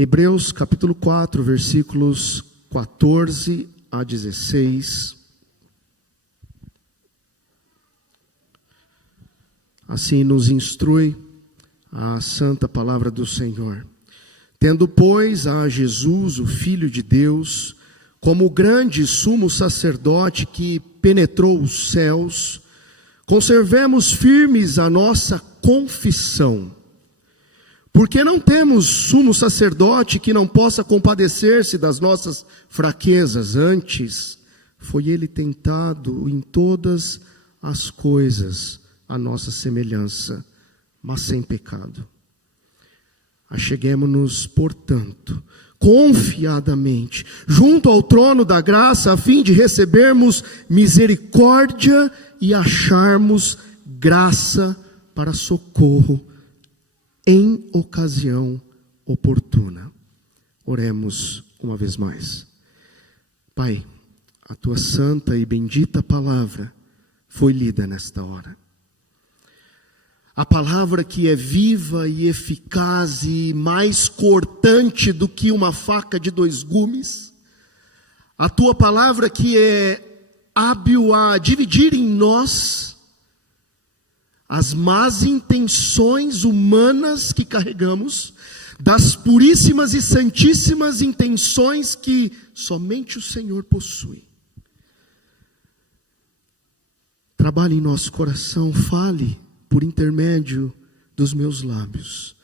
Hebreus capítulo 4, versículos 14 a 16. Assim nos instrui a santa palavra do Senhor. Tendo, pois, a Jesus, o Filho de Deus, como o grande sumo sacerdote que penetrou os céus, conservemos firmes a nossa confissão. Porque não temos sumo sacerdote que não possa compadecer-se das nossas fraquezas. Antes, foi ele tentado em todas as coisas à nossa semelhança, mas sem pecado. Acheguemo-nos, portanto, confiadamente, junto ao trono da graça, a fim de recebermos misericórdia e acharmos graça para socorro em ocasião oportuna. Oremos uma vez mais. Pai, a tua santa e bendita palavra foi lida nesta hora. A palavra que é viva e eficaz e mais cortante do que uma faca de dois gumes. A tua palavra que é hábil a dividir em nós as más intenções humanas que carregamos, das puríssimas e santíssimas intenções que somente o Senhor possui. Trabalhe em nosso coração, fale por intermédio dos meus lábios.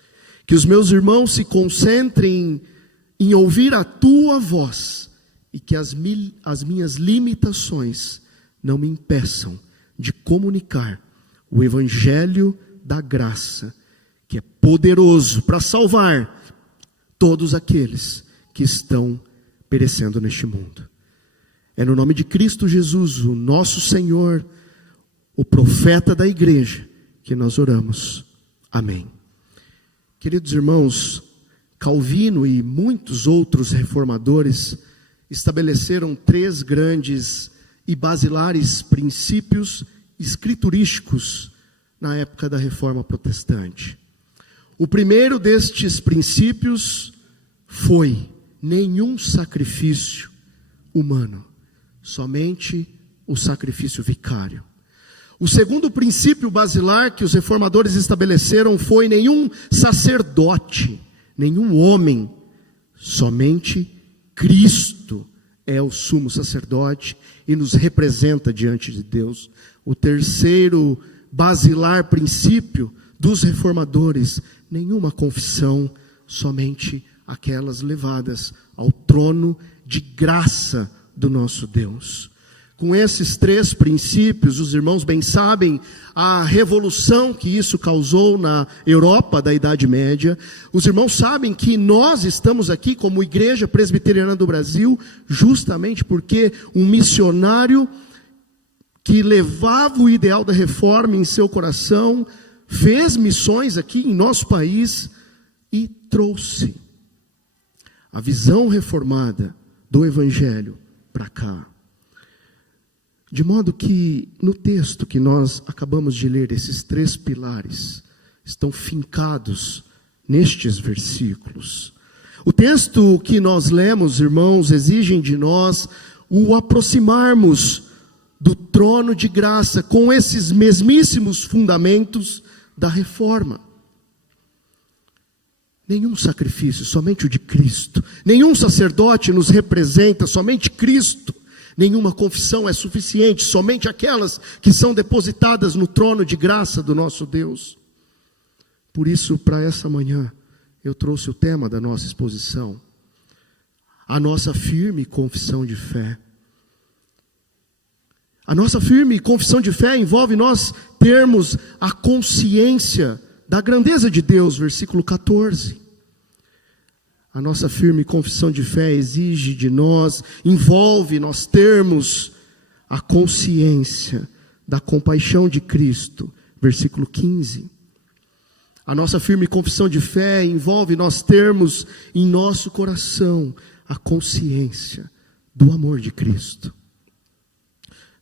Que os meus irmãos se concentrem em ouvir a tua voz e que as minhas limitações não me impeçam de comunicar o evangelho da graça, que é poderoso para salvar todos aqueles que estão perecendo neste mundo. É no nome de Cristo Jesus, o nosso Senhor, o profeta da igreja, que nós oramos. Amém. Queridos irmãos, Calvino e muitos outros reformadores estabeleceram 3 grandes e basilares princípios escriturísticos na época da Reforma Protestante. O primeiro destes princípios foi: nenhum sacrifício humano, somente o sacrifício vicário. O segundo princípio basilar que os reformadores estabeleceram foi: nenhum sacerdote, nenhum homem, somente Cristo é o sumo sacerdote e nos representa diante de Deus. O terceiro basilar princípio dos reformadores: nenhuma confissão, somente aquelas levadas ao trono de graça do nosso Deus. Com esses 3 princípios, os irmãos bem sabem a revolução que isso causou na Europa da Idade Média. Os irmãos sabem que nós estamos aqui como Igreja Presbiteriana do Brasil justamente porque um missionário que levava o ideal da reforma em seu coração fez missões aqui em nosso país e trouxe a visão reformada do Evangelho para cá. De modo que no texto que nós acabamos de ler, esses 3 pilares estão fincados nestes versículos. O texto que nós lemos, irmãos, exige de nós o aproximarmos do trono de graça com esses mesmíssimos fundamentos da reforma. Nenhum sacrifício, somente o de Cristo. Nenhum sacerdote nos representa, somente Cristo. Nenhuma confissão é suficiente, somente aquelas que são depositadas no trono de graça do nosso Deus. Por isso, para essa manhã, eu trouxe o tema da nossa exposição: a nossa firme confissão de fé. A nossa firme confissão de fé envolve nós termos a consciência da grandeza de Deus, versículo 14. A nossa firme confissão de fé exige de nós, envolve nós termos a consciência da compaixão de Cristo, versículo 15. A nossa firme confissão de fé envolve nós termos em nosso coração a consciência do amor de Cristo.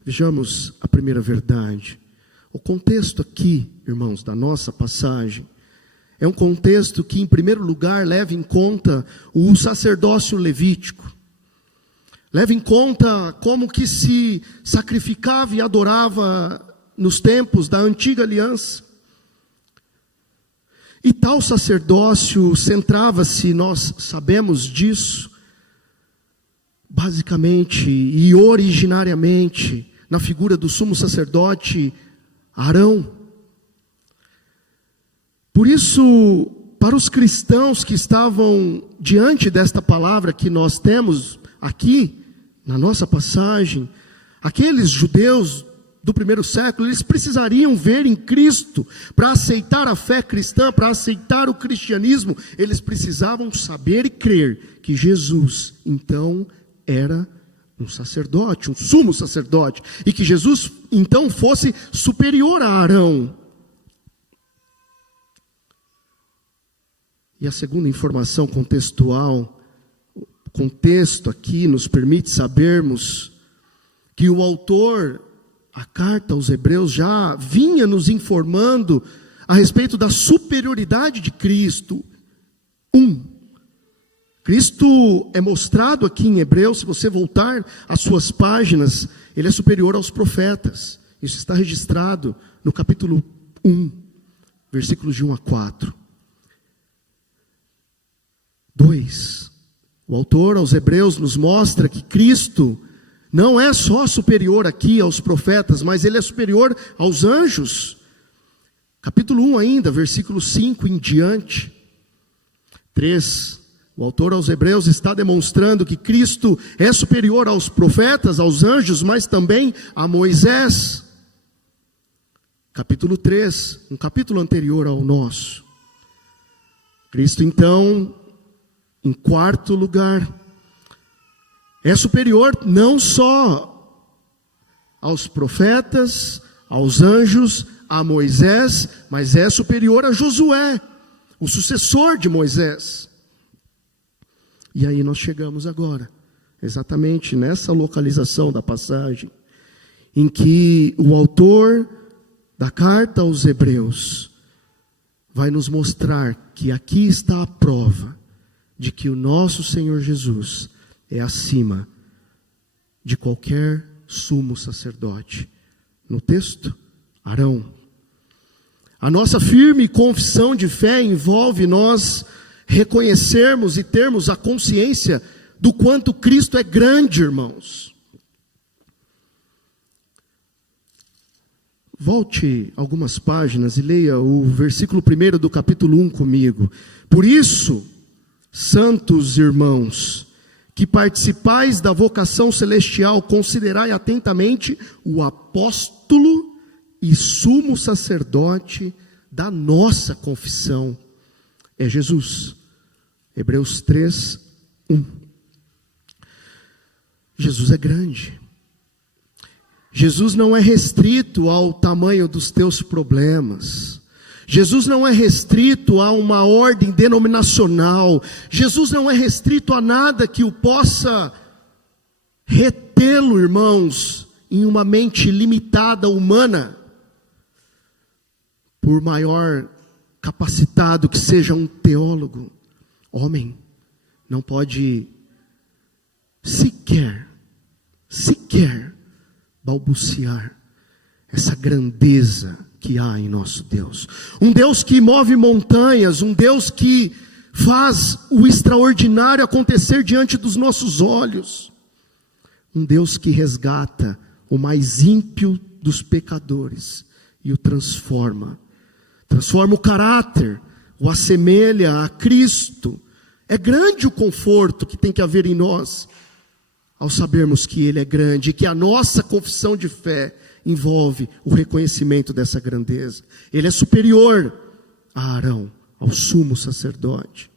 Vejamos a primeira verdade. O contexto aqui, irmãos, da nossa passagem é um contexto que, em primeiro lugar, leva em conta o sacerdócio levítico. Leva em conta como que se sacrificava e adorava nos tempos da antiga aliança. E tal sacerdócio centrava-se, nós sabemos disso, basicamente e originariamente, na figura do sumo sacerdote Arão. Por isso, para os cristãos que estavam diante desta palavra que nós temos aqui, na nossa passagem, aqueles judeus do primeiro século, eles precisariam ver em Cristo, para aceitar a fé cristã, para aceitar o cristianismo, eles precisavam saber e crer que Jesus, então, era um sacerdote, um sumo sacerdote, e que Jesus, então, fosse superior a Arão. E a segunda informação contextual, o contexto aqui nos permite sabermos que o autor, a carta aos Hebreus, já vinha nos informando a respeito da superioridade de Cristo. Cristo é mostrado aqui em Hebreus, se você voltar às suas páginas, ele é superior aos profetas. Isso está registrado no capítulo 1, versículos de 1 a 4. 2. O autor aos Hebreus nos mostra que Cristo não é só superior aqui aos profetas, mas ele é superior aos anjos. Capítulo 1 ainda, versículo 5 em diante. 3. O autor aos Hebreus está demonstrando que Cristo é superior aos profetas, aos anjos, mas também a Moisés. Capítulo 3, um capítulo anterior ao nosso. Cristo então, em quarto lugar, é superior não só aos profetas, aos anjos, a Moisés, mas é superior a Josué, o sucessor de Moisés. E aí nós chegamos agora, exatamente nessa localização da passagem, em que o autor da carta aos Hebreus vai nos mostrar que aqui está a prova de que o nosso Senhor Jesus é acima de qualquer sumo sacerdote. No texto, Arão. A nossa firme confissão de fé envolve nós reconhecermos e termos a consciência do quanto Cristo é grande, irmãos. Volte algumas páginas e leia o versículo 1 do capítulo 1 comigo. Por isso, santos irmãos, que participais da vocação celestial, considerai atentamente o apóstolo e sumo sacerdote da nossa confissão. É Jesus. Hebreus 3, 1. Jesus é grande. Jesus não é restrito ao tamanho dos teus problemas. Jesus não é restrito a uma ordem denominacional. Jesus não é restrito a nada que o possa retê-lo, irmãos, em uma mente limitada humana. Por maior capacitado que seja um teólogo, homem não pode sequer balbuciar essa grandeza que há em nosso Deus. Um Deus que move montanhas, um Deus que faz o extraordinário acontecer diante dos nossos olhos. Um Deus que resgata o mais ímpio dos pecadores e o transforma o caráter, o assemelha a Cristo. É grande o conforto que tem que haver em nós, ao sabermos que Ele é grande, e que a nossa confissão de fé envolve o reconhecimento dessa grandeza. Ele é superior a Arão, ao sumo sacerdote.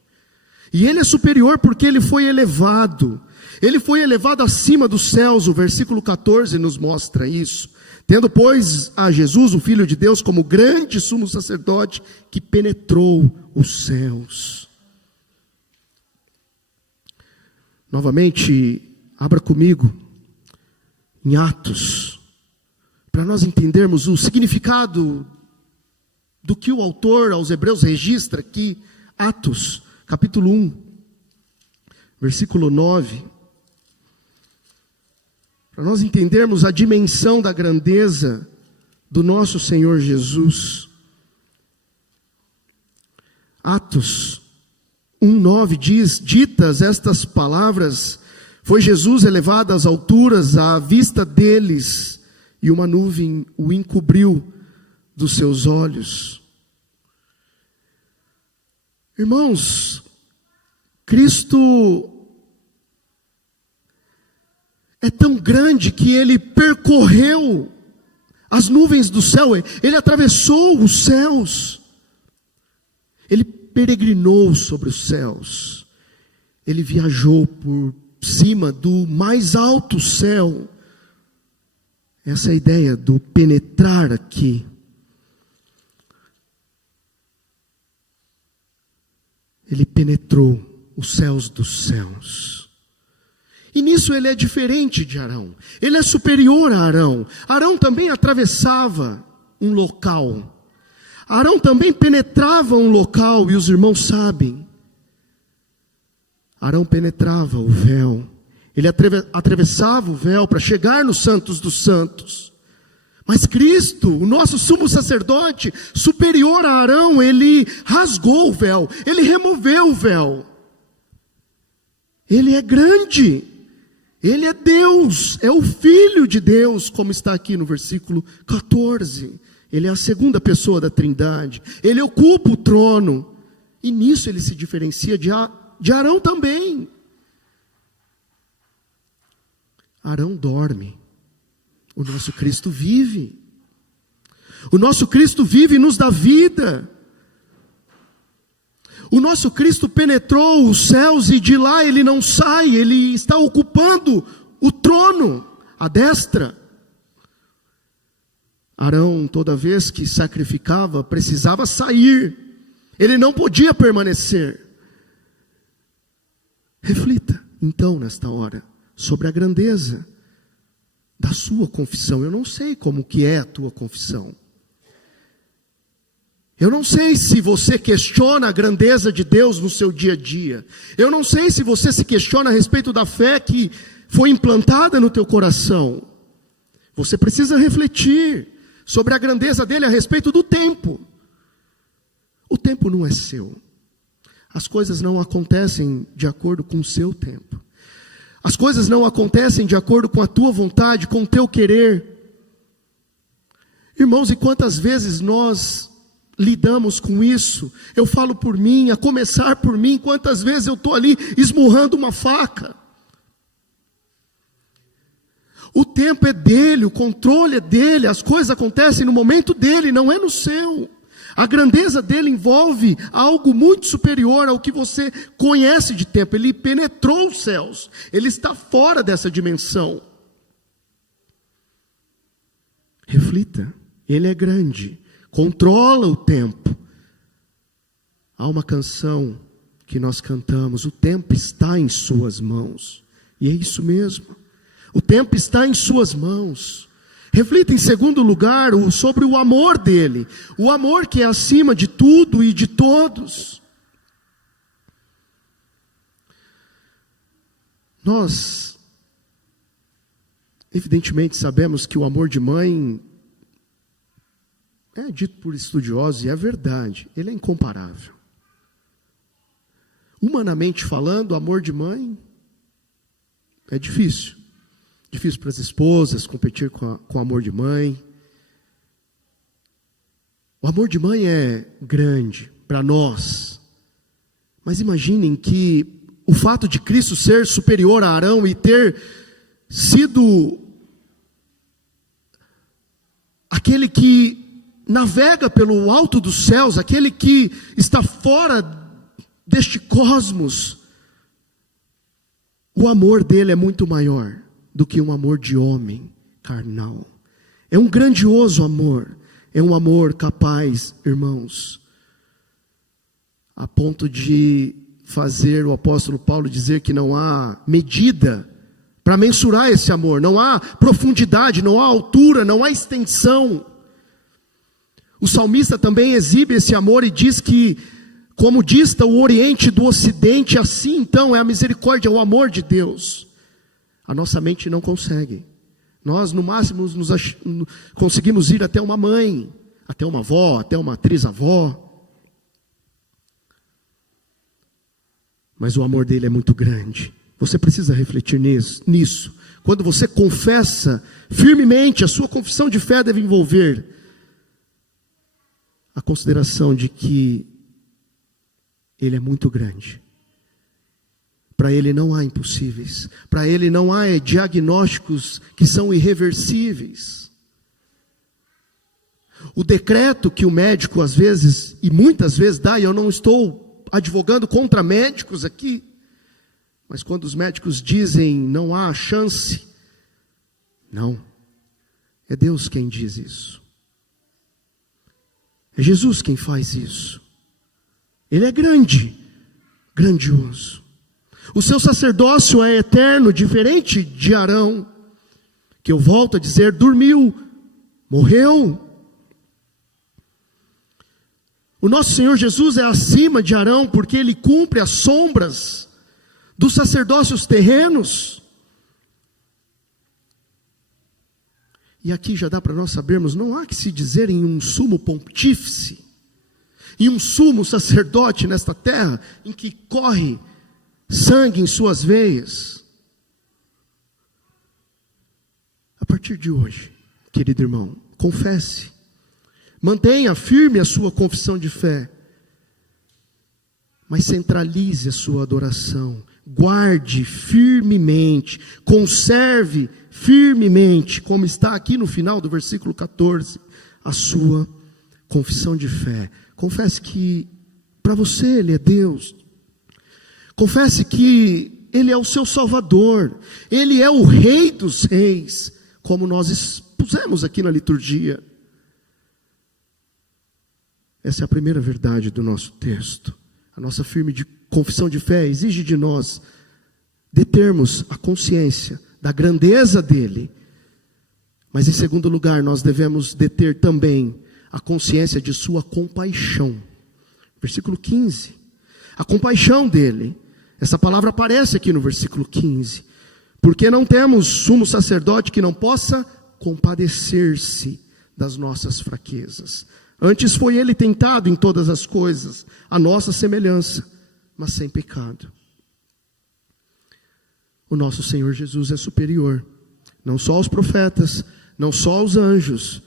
E Ele é superior porque Ele foi elevado. Ele foi elevado acima dos céus, o versículo 14 nos mostra isso. Tendo, pois, a Jesus, o Filho de Deus, como grande sumo sacerdote que penetrou os céus. Novamente, abra comigo em Atos, para nós entendermos o significado do que o autor aos Hebreus registra aqui, Atos, capítulo 1, versículo 9. Para nós entendermos a dimensão da grandeza do nosso Senhor Jesus. Atos 1:9 diz: ditas estas palavras, foi Jesus elevado às alturas à vista deles, e uma nuvem o encobriu dos seus olhos. Irmãos, Cristo é tão grande que ele percorreu as nuvens do céu, ele atravessou os céus, ele peregrinou sobre os céus, ele viajou por cima do mais alto céu. Essa é a ideia do penetrar aqui. Ele penetrou os céus dos céus. E nisso ele é diferente de Arão. Ele é superior a Arão. Arão também atravessava um local. Arão também penetrava um local, e os irmãos sabem. Arão penetrava o véu. Ele atravessava o véu para chegar nos santos dos santos. Mas Cristo, o nosso sumo sacerdote, superior a Arão, ele rasgou o véu, ele removeu o véu. Ele é grande, ele é Deus, é o Filho de Deus, como está aqui no versículo 14. Ele é a segunda pessoa da Trindade, ele ocupa o trono, e nisso ele se diferencia de Arão também. Arão dorme. O nosso Cristo vive. O nosso Cristo vive e nos dá vida. O nosso Cristo penetrou os céus e de lá ele não sai, ele está ocupando o trono, à destra. Arão, toda vez que sacrificava, precisava sair. Ele não podia permanecer. Reflita, então, nesta hora, sobre a grandeza da sua confissão. Eu não sei como que é a tua confissão. Eu não sei se você questiona a grandeza de Deus no seu dia a dia. Eu não sei se você se questiona a respeito da fé que foi implantada no teu coração. Você precisa refletir sobre a grandeza dele a respeito do tempo. O tempo não é seu. As coisas não acontecem de acordo com o seu tempo. As coisas não acontecem de acordo com a tua vontade, com o teu querer. Irmãos, e quantas vezes nós lidamos com isso? Eu falo por mim, a começar por mim, quantas vezes eu estou ali esmurrando uma faca. O tempo é dele, o controle é dele, as coisas acontecem no momento dele, não é no seu. A grandeza dele envolve algo muito superior ao que você conhece de tempo. Ele penetrou os céus. Ele está fora dessa dimensão. Reflita. Ele é grande. Controla o tempo. Há uma canção que nós cantamos. O tempo está em suas mãos. E é isso mesmo. O tempo está em suas mãos. Reflita em segundo lugar sobre o amor dele, o amor que é acima de tudo e de todos. Nós, evidentemente, sabemos que o amor de mãe, é dito por estudiosos e é verdade, ele é incomparável. Humanamente falando, o amor de mãe é difícil. Difícil para as esposas competir com o amor de mãe. O amor de mãe é grande para nós. Mas imaginem que o fato de Cristo ser superior a Arão e ter sido aquele que navega pelo alto dos céus, aquele que está fora deste cosmos, o amor dele é muito maior do que um amor de homem carnal. É um grandioso amor. É um amor capaz, irmãos, a ponto de fazer o apóstolo Paulo dizer que não há medida para mensurar esse amor. Não há profundidade, não há altura, não há extensão. O salmista também exibe esse amor e diz que, como dista o Oriente do Ocidente, assim então é a misericórdia, o amor de Deus. A nossa mente não consegue. Nós, no máximo, conseguimos ir até uma mãe, até uma avó, até uma trisavó. Mas o amor dele é muito grande. Você precisa refletir nisso. Quando você confessa firmemente, a sua confissão de fé deve envolver a consideração de que ele é muito grande. Para ele não há impossíveis. Para ele não há diagnósticos que são irreversíveis. O decreto que o médico às vezes, e muitas vezes dá, e eu não estou advogando contra médicos aqui, mas quando os médicos dizem não há chance, não, é Deus quem diz isso. É Jesus quem faz isso. Ele é grande, grandioso. O seu sacerdócio é eterno, diferente de Arão, que eu volto a dizer, dormiu, morreu. O nosso Senhor Jesus é acima de Arão, porque ele cumpre as sombras dos sacerdócios terrenos. E aqui já dá para nós sabermos, não há que se dizer em um sumo pontífice, em um sumo sacerdote nesta terra, em que corre sangue em suas veias. A partir de hoje, querido irmão, confesse, mantenha firme a sua confissão de fé, mas centralize a sua adoração, guarde firmemente, conserve firmemente, como está aqui no final do versículo 14, a sua confissão de fé. Confesse que para você Ele é Deus. Confesse que Ele é o seu Salvador. Ele é o Rei dos Reis, como nós expusemos aqui na liturgia. Essa é a primeira verdade do nosso texto. A nossa firme confissão de fé exige de nós determos a consciência da grandeza dEle. Mas em segundo lugar, nós devemos deter também a consciência de sua compaixão. Versículo 15. A compaixão dEle. Essa palavra aparece aqui no versículo 15. Porque não temos sumo sacerdote que não possa compadecer-se das nossas fraquezas. Antes foi ele tentado em todas as coisas, a nossa semelhança, mas sem pecado. O nosso Senhor Jesus é superior, não só aos profetas, não só aos anjos,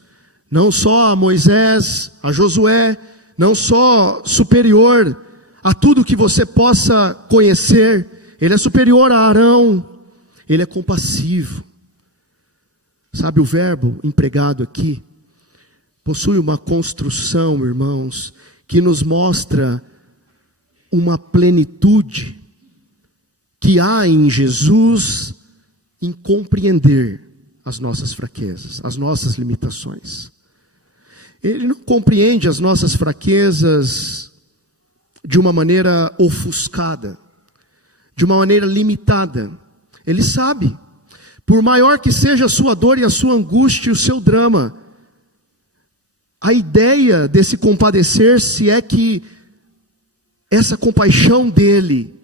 não só a Moisés, a Josué, não só superior a tudo que você possa conhecer. Ele é superior a Arão, ele é compassivo. Sabe, o verbo empregado aqui possui uma construção, irmãos, que nos mostra uma plenitude que há em Jesus em compreender as nossas fraquezas, as nossas limitações. Ele não compreende as nossas fraquezas de uma maneira ofuscada, de uma maneira limitada. Ele sabe, por maior que seja a sua dor e a sua angústia e o seu drama, a ideia desse compadecer-se é que essa compaixão dele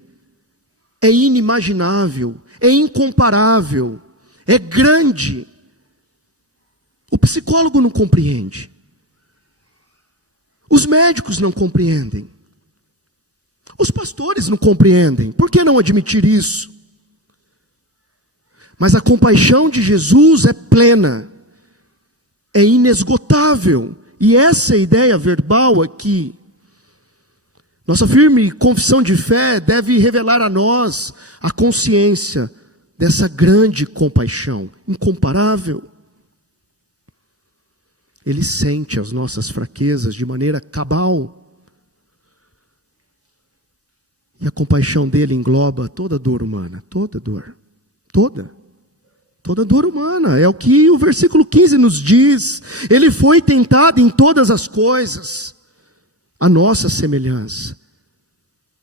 é inimaginável, é incomparável, é grande. O psicólogo não compreende. Os médicos não compreendem. Os pastores não compreendem. Por que não admitir isso? Mas a compaixão de Jesus é plena, é inesgotável. E essa ideia verbal aqui, nossa firme confissão de fé deve revelar a nós a consciência dessa grande compaixão, incomparável. Ele sente as nossas fraquezas de maneira cabal. E a compaixão dele engloba toda dor humana, toda dor, toda dor humana. É o que o versículo 15 nos diz. Ele foi tentado em todas as coisas, a nossa semelhança.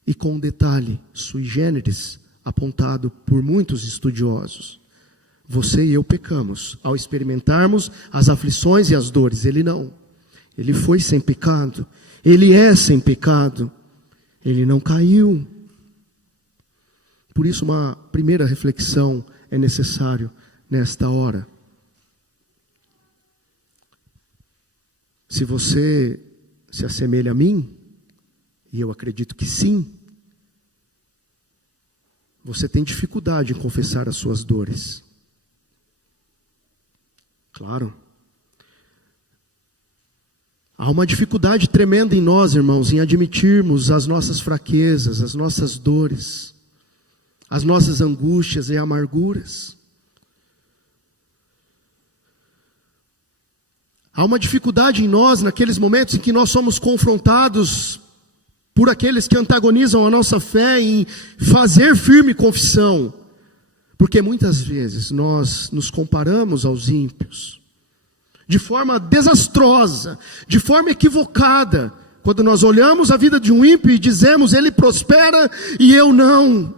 E com um detalhe sui generis, apontado por muitos estudiosos. Você e eu pecamos ao experimentarmos as aflições e as dores. Ele não. Ele foi sem pecado. Ele é sem pecado. Ele não caiu. Por isso, uma primeira reflexão é necessário nesta hora. Se você se assemelha a mim, e eu acredito que sim, você tem dificuldade em confessar as suas dores. Claro. Há uma dificuldade tremenda em nós, irmãos, em admitirmos as nossas fraquezas, as nossas dores, as nossas angústias e amarguras. Há uma dificuldade em nós, naqueles momentos em que nós somos confrontados por aqueles que antagonizam a nossa fé, em fazer firme confissão. Porque muitas vezes nós nos comparamos aos ímpios, de forma desastrosa, de forma equivocada, quando nós olhamos a vida de um ímpio e dizemos, ele prospera e eu não.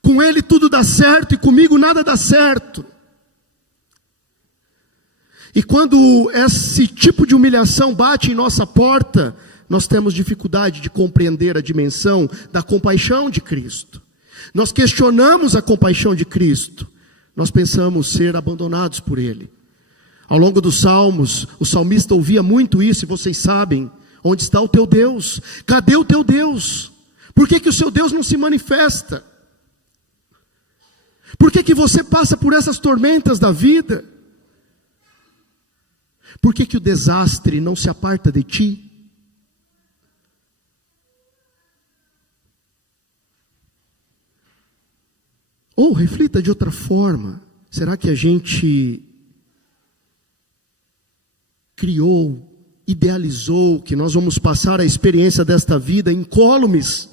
Com ele tudo dá certo e comigo nada dá certo. E quando esse tipo de humilhação bate em nossa porta, nós temos dificuldade de compreender a dimensão da compaixão de Cristo. Nós questionamos a compaixão de Cristo. Nós pensamos ser abandonados por Ele. Ao longo dos Salmos, o salmista ouvia muito isso, e vocês sabem, onde está o teu Deus? Cadê o teu Deus? Por que o seu Deus não se manifesta? Por que você passa por essas tormentas da vida? Por que o desastre não se aparta de ti? Ou reflita de outra forma. Será que a gente criou, idealizou que nós vamos passar a experiência desta vida incólumes,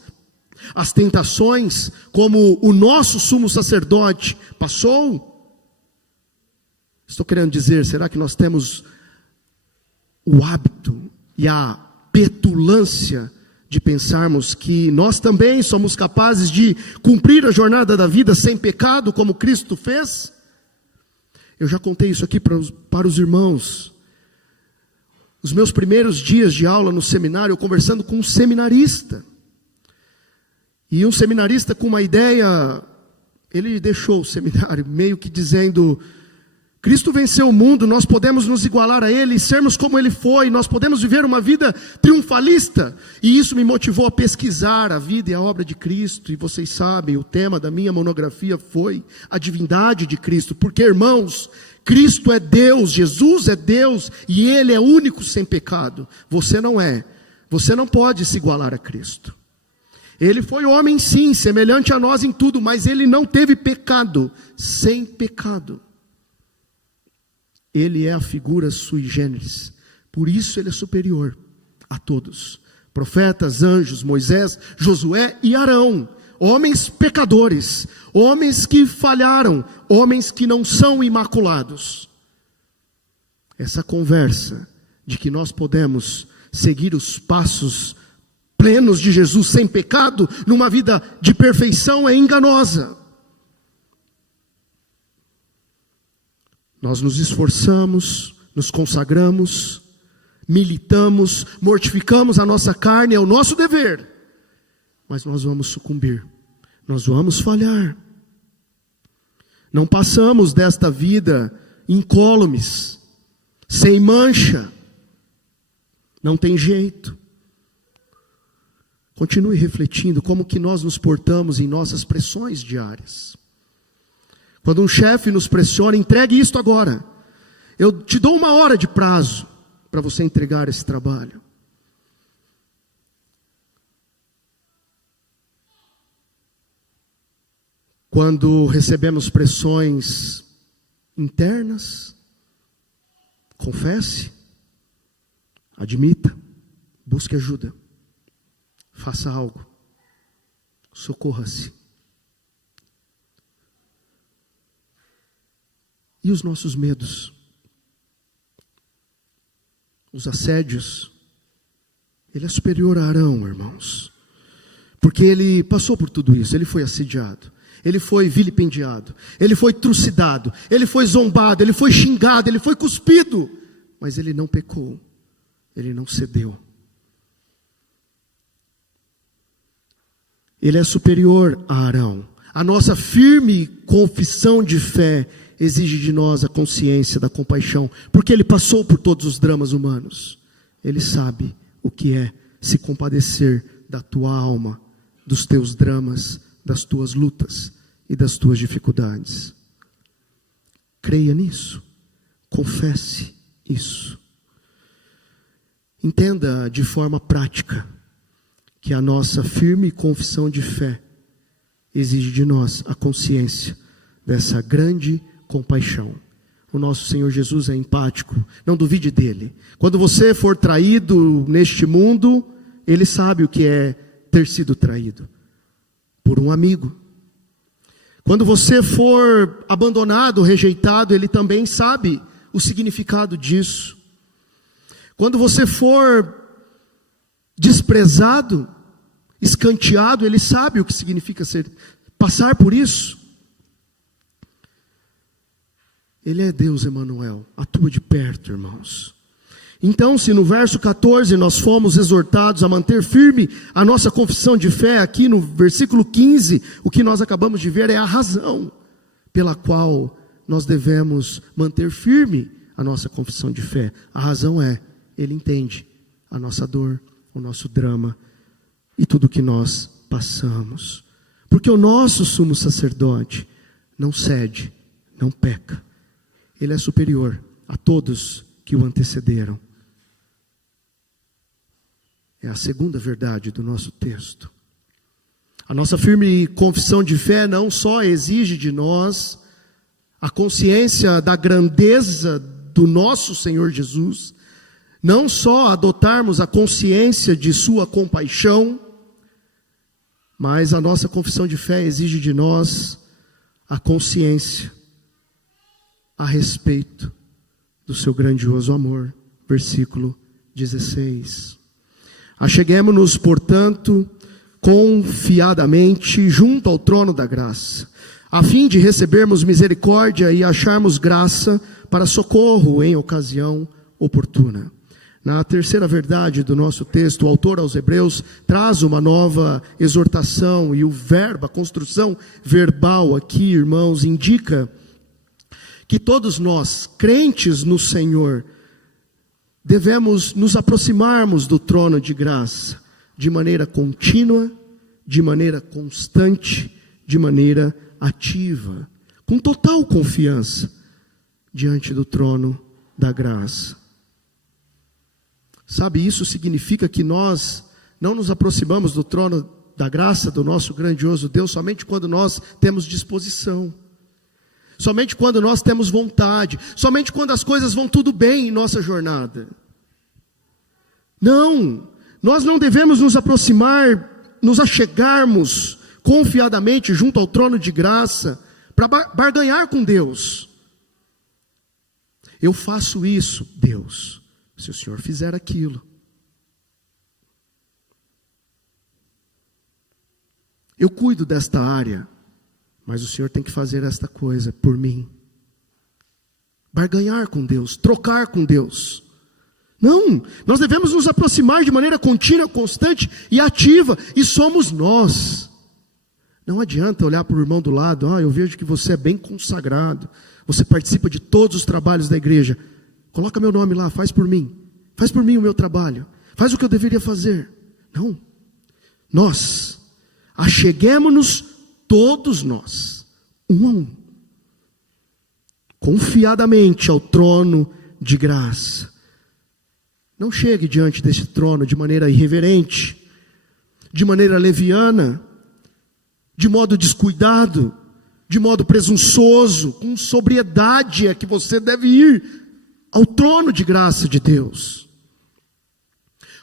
as tentações, como o nosso sumo sacerdote passou? Estou querendo dizer, será que nós temos o hábito e a petulância de pensarmos que nós também somos capazes de cumprir a jornada da vida sem pecado, como Cristo fez? Eu já contei isso aqui para os irmãos. Os meus primeiros dias de aula no seminário, eu conversando com um seminarista. E um seminarista com uma ideia, ele deixou o seminário meio que dizendo: Cristo venceu o mundo, nós podemos nos igualar a Ele, sermos como Ele foi, nós podemos viver uma vida triunfalista. E isso me motivou a pesquisar a vida e a obra de Cristo. E vocês sabem, o tema da minha monografia foi a divindade de Cristo. Porque, irmãos, Cristo é Deus, Jesus é Deus, e Ele é único sem pecado. Você não é, você não pode se igualar a Cristo. Ele foi homem sim, semelhante a nós em tudo, mas Ele não teve pecado, sem pecado. Ele é a figura sui generis, por isso Ele é superior a todos. Profetas, anjos, Moisés, Josué e Arão, homens pecadores, homens que falharam, homens que não são imaculados. Essa conversa de que nós podemos seguir os passos plenos de Jesus sem pecado, numa vida de perfeição, é enganosa. Nós nos esforçamos, nos consagramos, militamos, mortificamos a nossa carne, é o nosso dever. Mas nós vamos sucumbir, nós vamos falhar. Não passamos desta vida incólumes, sem mancha. Não tem jeito. Continue refletindo como que nós nos portamos em nossas pressões diárias. Quando um chefe nos pressiona, entregue isto agora. Eu te dou 1 hora de prazo para você entregar esse trabalho. Quando recebemos pressões internas, confesse, admita, busque ajuda, faça algo, socorra-se. E os nossos medos, os assédios, ele é superior a Arão, irmãos, porque ele passou por tudo isso, ele foi assediado, ele foi vilipendiado, ele foi trucidado, ele foi zombado, ele foi xingado, ele foi cuspido, mas ele não pecou, Ele não cedeu. Ele é superior a Arão. A nossa firme confissão de fé exige de nós a consciência da compaixão, porque ele passou por todos os dramas humanos. Ele sabe o que é se compadecer da tua alma, dos teus dramas, das tuas lutas e das tuas dificuldades. Creia nisso. Confesse isso. Entenda de forma prática que a nossa firme confissão de fé exige de nós a consciência dessa grande compaixão. O nosso Senhor Jesus é empático, não duvide dele. Quando você for traído neste mundo, ele sabe o que é ter sido traído por um amigo. Quando você for abandonado, rejeitado, ele também sabe o significado disso. Quando você for desprezado, escanteado, ele sabe o que significa passar por isso. Ele é Deus Emanuel, atua de perto, irmãos. Então, se no verso 14 nós fomos exortados a manter firme a nossa confissão de fé, aqui no versículo 15, o que nós acabamos de ver é a razão pela qual nós devemos manter firme a nossa confissão de fé. A razão é, ele entende a nossa dor, o nosso drama e tudo que nós passamos. Porque o nosso sumo sacerdote não cede, não peca. Ele é superior a todos que o antecederam. É a segunda verdade do nosso texto. A nossa firme confissão de fé não só exige de nós a consciência da grandeza do nosso Senhor Jesus, não só adotarmos a consciência de sua compaixão, mas a nossa confissão de fé exige de nós a consciência a respeito do seu grandioso amor. Versículo 16. Acheguemo-nos, portanto, confiadamente junto ao trono da graça, a fim de recebermos misericórdia e acharmos graça para socorro em ocasião oportuna. Na terceira verdade do nosso texto, o autor aos Hebreus traz uma nova exortação, e o verbo, a construção verbal aqui, irmãos, indica que todos nós, crentes no Senhor, devemos nos aproximarmos do trono de graça de maneira contínua, de maneira constante, de maneira ativa, com total confiança diante do trono da graça. Sabe, isso significa que nós não nos aproximamos do trono da graça do nosso grandioso Deus somente quando nós temos disposição, somente quando nós temos vontade, somente quando as coisas vão tudo bem em nossa jornada. Não, nós não devemos nos aproximar, nos achegarmos confiadamente junto ao trono de graça para barganhar com Deus. Eu faço isso, Deus, se o Senhor fizer aquilo. Eu cuido desta área, mas o Senhor tem que fazer esta coisa por mim. Barganhar com Deus, trocar com Deus. Não, nós devemos nos aproximar de maneira contínua, constante e ativa, e somos nós. Não adianta olhar para o irmão do lado, eu vejo que você é bem consagrado, você participa de todos os trabalhos da igreja, coloca meu nome lá, faz por mim o meu trabalho, faz o que eu deveria fazer. Não, nós, acheguemo-nos todos nós, um a um, confiadamente ao trono de graça. Não chegue diante desse trono de maneira irreverente, de maneira leviana, de modo descuidado, de modo presunçoso. Com sobriedade é que você deve ir ao trono de graça de Deus.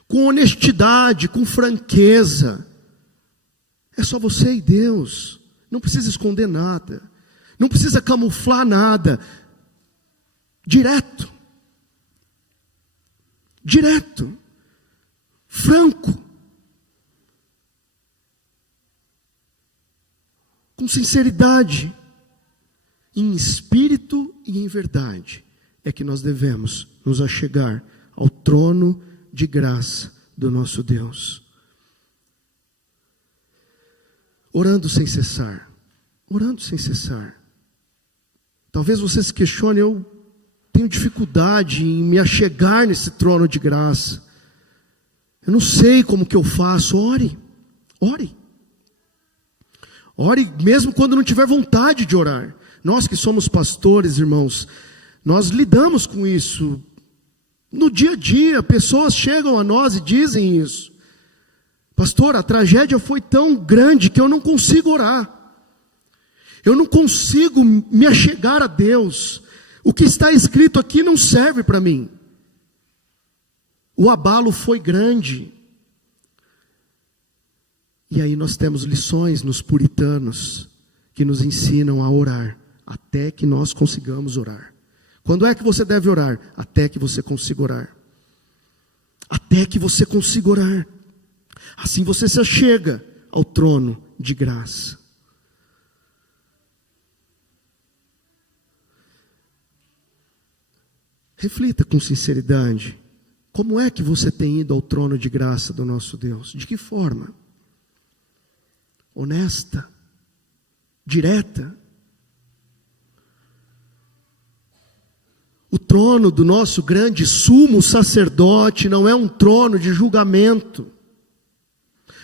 Com honestidade, com franqueza. É só você e Deus. Não precisa esconder nada. Não precisa camuflar nada. Direto. Franco, com sinceridade, em espírito e em verdade, é que nós devemos nos achegar ao trono de graça do nosso Deus. Orando sem cessar. Orando sem cessar. Talvez você se questione, eu tenho dificuldade em me achegar nesse trono de graça. Eu não sei como que eu faço. Ore. Ore. Ore mesmo quando não tiver vontade de orar. Nós que somos pastores, irmãos, nós lidamos com isso. No dia a dia, pessoas chegam a nós e dizem isso. Pastor, a tragédia foi tão grande que eu não consigo orar. Eu não consigo me achegar a Deus. O que está escrito aqui não serve para mim. O abalo foi grande. E aí nós temos lições nos puritanos que nos ensinam a orar, até que nós consigamos orar. Quando é que você deve orar? Até que você consiga orar. Até que você consiga orar. Assim você se achega ao trono de graça. Reflita com sinceridade. Como é que você tem ido ao trono de graça do nosso Deus? De que forma? Honesta? Direta? O trono do nosso grande sumo sacerdote não é um trono de julgamento.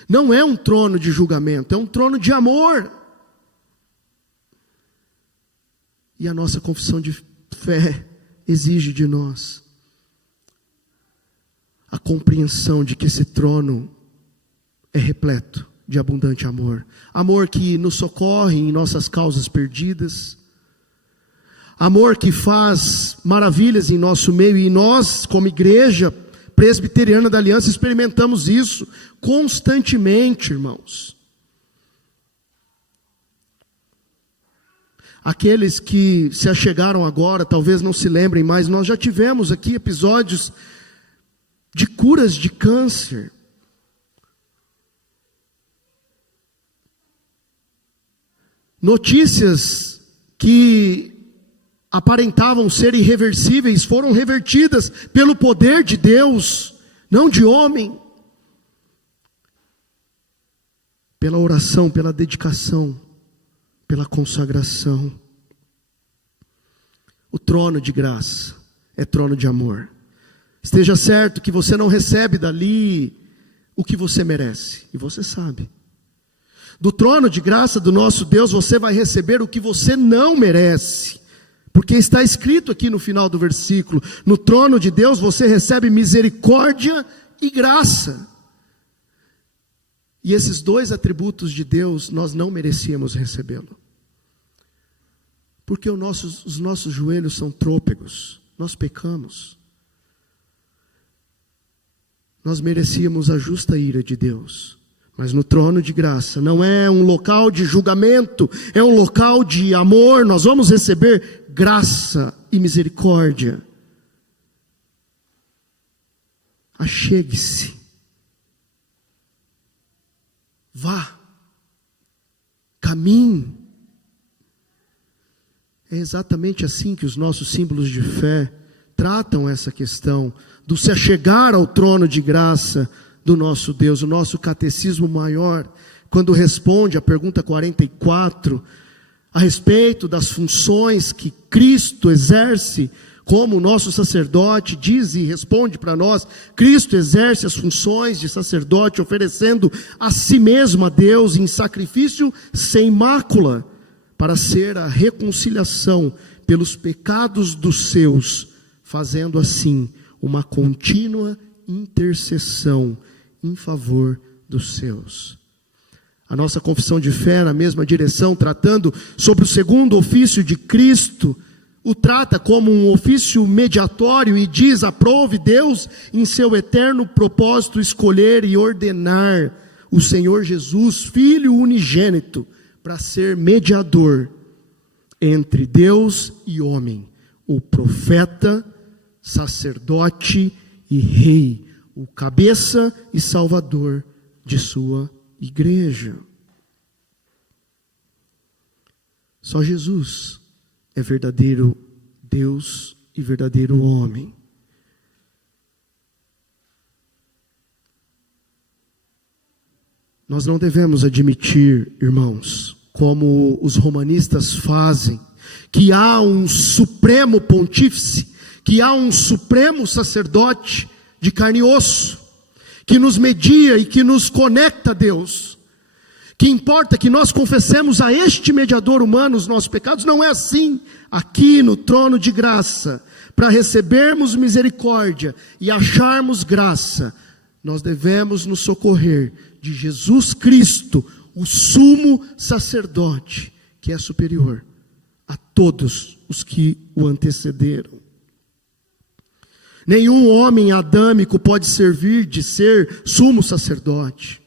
Não é um trono de julgamento, é um trono de amor. E a nossa confissão de fé exige de nós a compreensão de que esse trono é repleto de abundante amor. Amor que nos socorre em nossas causas perdidas. Amor que faz maravilhas em nosso meio. E nós, como igreja presbiteriana da aliança, experimentamos isso constantemente, irmãos. Aqueles que se achegaram agora, talvez não se lembrem mais, nós já tivemos aqui episódios de curas de câncer. Notícias que aparentavam ser irreversíveis foram revertidas pelo poder de Deus, não de homem. Pela oração, pela dedicação, pela consagração. O trono de graça é trono de amor. Esteja certo que você não recebe dali o que você merece, e você sabe. Do trono de graça do nosso Deus você vai receber o que você não merece, porque está escrito aqui no final do versículo: no trono de Deus você recebe misericórdia e graça. E esses dois atributos de Deus nós não merecíamos recebê-lo, porque os nossos joelhos são trôpegos, nós pecamos. Nós merecíamos a justa ira de Deus. Mas no trono de graça não é um local de julgamento, é um local de amor. Nós vamos receber graça e misericórdia. Achegue-se. Vá. Caminhe. É exatamente assim que os nossos símbolos de fé tratam essa questão do se achegar ao trono de graça do nosso Deus. O nosso catecismo maior, quando responde à pergunta 44, a respeito das funções que Cristo exerce como nosso sacerdote, diz e responde para nós: Cristo exerce as funções de sacerdote, oferecendo a si mesmo a Deus em sacrifício sem mácula, para ser a reconciliação pelos pecados dos seus, fazendo assim uma contínua intercessão em favor dos seus. A nossa confissão de fé na mesma direção, tratando sobre o segundo ofício de Cristo, o trata como um ofício mediatório e diz: aprove Deus em seu eterno propósito escolher e ordenar o Senhor Jesus, Filho unigênito, para ser mediador entre Deus e homem, o profeta, sacerdote e rei, o cabeça e salvador de sua igreja. Só Jesus é verdadeiro Deus e verdadeiro homem. Nós não devemos admitir, irmãos, como os romanistas fazem, que há um supremo pontífice, que há um supremo sacerdote de carne e osso, que nos media e que nos conecta a Deus. Que importa que nós confessemos a este mediador humano os nossos pecados. Não é assim. Aqui no trono de graça, para recebermos misericórdia e acharmos graça, nós devemos nos socorrer de Jesus Cristo, o sumo sacerdote, que é superior a todos os que o antecederam. Nenhum homem adâmico pode servir de ser sumo sacerdote.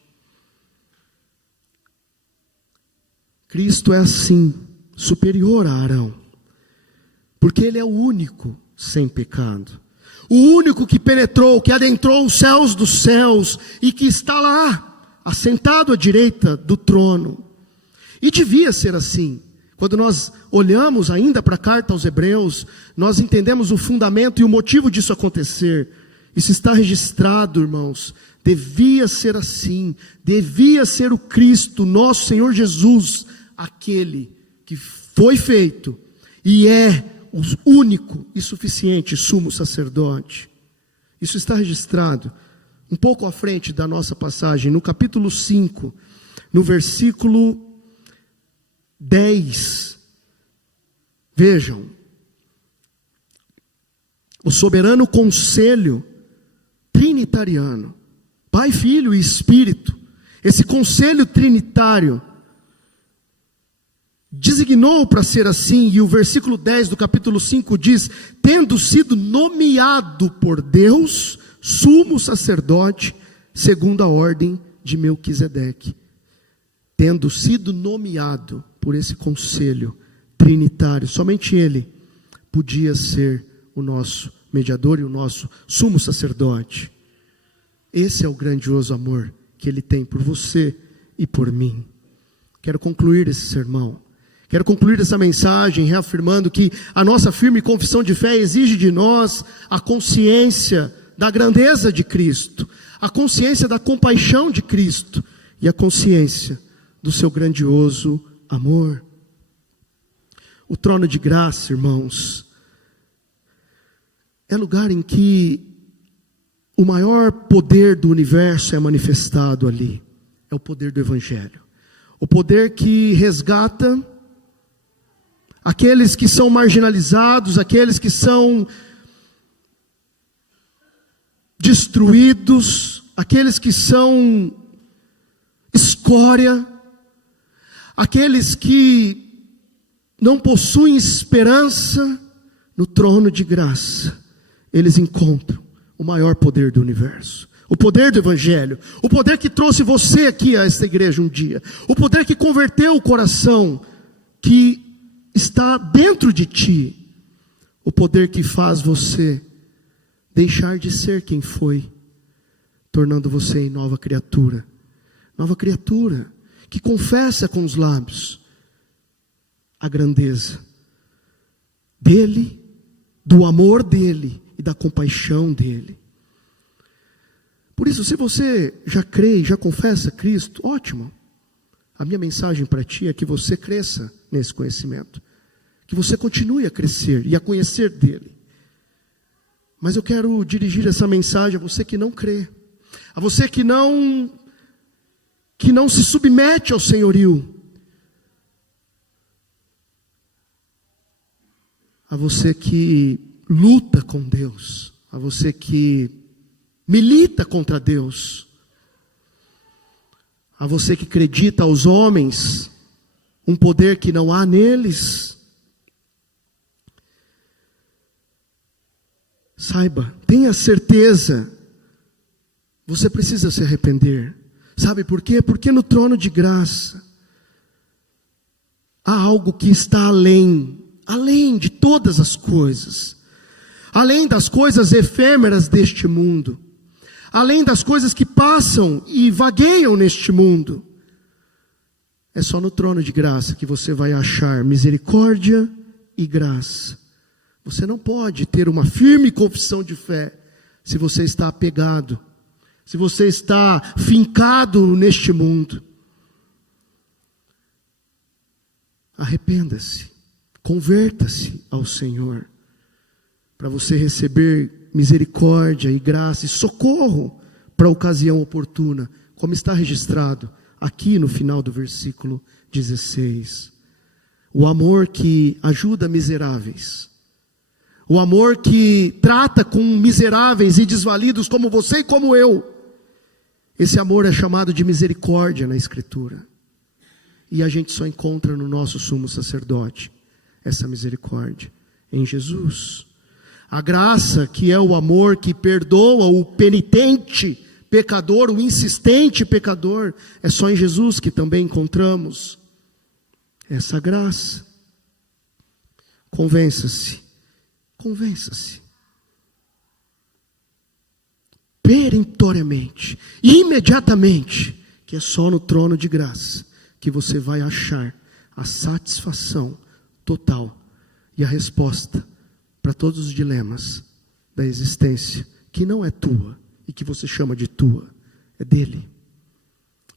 Cristo é assim, superior a Arão, porque ele é o único sem pecado, o único que penetrou, que adentrou os céus dos céus e que está lá, assentado à direita do trono. E devia ser assim. Quando nós olhamos ainda para a carta aos Hebreus, nós entendemos o fundamento e o motivo disso acontecer. Isso está registrado, irmãos. Devia ser assim, devia ser o Cristo, nosso Senhor Jesus, aquele que foi feito e é o único e suficiente sumo sacerdote. Isso está registrado um pouco à frente da nossa passagem, no capítulo 5, no versículo 10. Vejam, o soberano conselho trinitariano, Pai, Filho e Espírito, esse conselho trinitário designou para ser assim, e o versículo 10 do capítulo 5 diz: tendo sido nomeado por Deus, sumo sacerdote, segundo a ordem de Melquisedeque. Tendo sido nomeado por esse conselho trinitário, somente ele podia ser o nosso mediador e o nosso sumo sacerdote. Esse é o grandioso amor que ele tem por você e por mim. Quero concluir esse sermão. Quero concluir essa mensagem reafirmando que a nossa firme confissão de fé exige de nós a consciência da grandeza de Cristo, a consciência da compaixão de Cristo e a consciência do seu grandioso amor. O trono de graça, irmãos, é lugar em que o maior poder do universo é manifestado ali. É o poder do Evangelho. O poder que resgata aqueles que são marginalizados, aqueles que são destruídos, aqueles que são escória, aqueles que não possuem esperança. No trono de graça, eles encontram o maior poder do universo, o poder do Evangelho, o poder que trouxe você aqui a esta igreja um dia, o poder que converteu o coração que está dentro de ti, o poder que faz você deixar de ser quem foi, tornando você em nova criatura, que confessa com os lábios a grandeza dele, do amor dele e da compaixão dele. Por isso, se você já crê e já confessa Cristo, ótimo. A minha mensagem para ti é que você cresça nesse conhecimento, que você continue a crescer e a conhecer dele. Mas eu quero dirigir essa mensagem a você que não crê, a você que não se submete ao senhorio, a você que luta com Deus, a você que milita contra Deus, a você que acredita aos homens um poder que não há neles. Saiba, tenha certeza, você precisa se arrepender. Sabe por quê? Porque no trono de graça há algo que está além de todas as coisas, além das coisas efêmeras deste mundo, além das coisas que passam e vagueiam neste mundo. É só no trono de graça que você vai achar misericórdia e graça. Você não pode ter uma firme confissão de fé se você está apegado se você está fincado neste mundo, arrependa-se, converta-se ao Senhor, para você receber misericórdia e graça e socorro para a ocasião oportuna, como está registrado aqui no final do versículo 16. O amor que ajuda miseráveis, o amor que trata com miseráveis e desvalidos como você e como eu. Esse amor é chamado de misericórdia na Escritura. E a gente só encontra no nosso sumo sacerdote essa misericórdia em Jesus. A graça, que é o amor que perdoa o penitente pecador, o insistente pecador, é só em Jesus que também encontramos essa graça. Convença-se, convença-se, perentoriamente, imediatamente, que é só no trono de graça que você vai achar a satisfação total e a resposta para todos os dilemas da existência, que não é tua e que você chama de tua, é dele.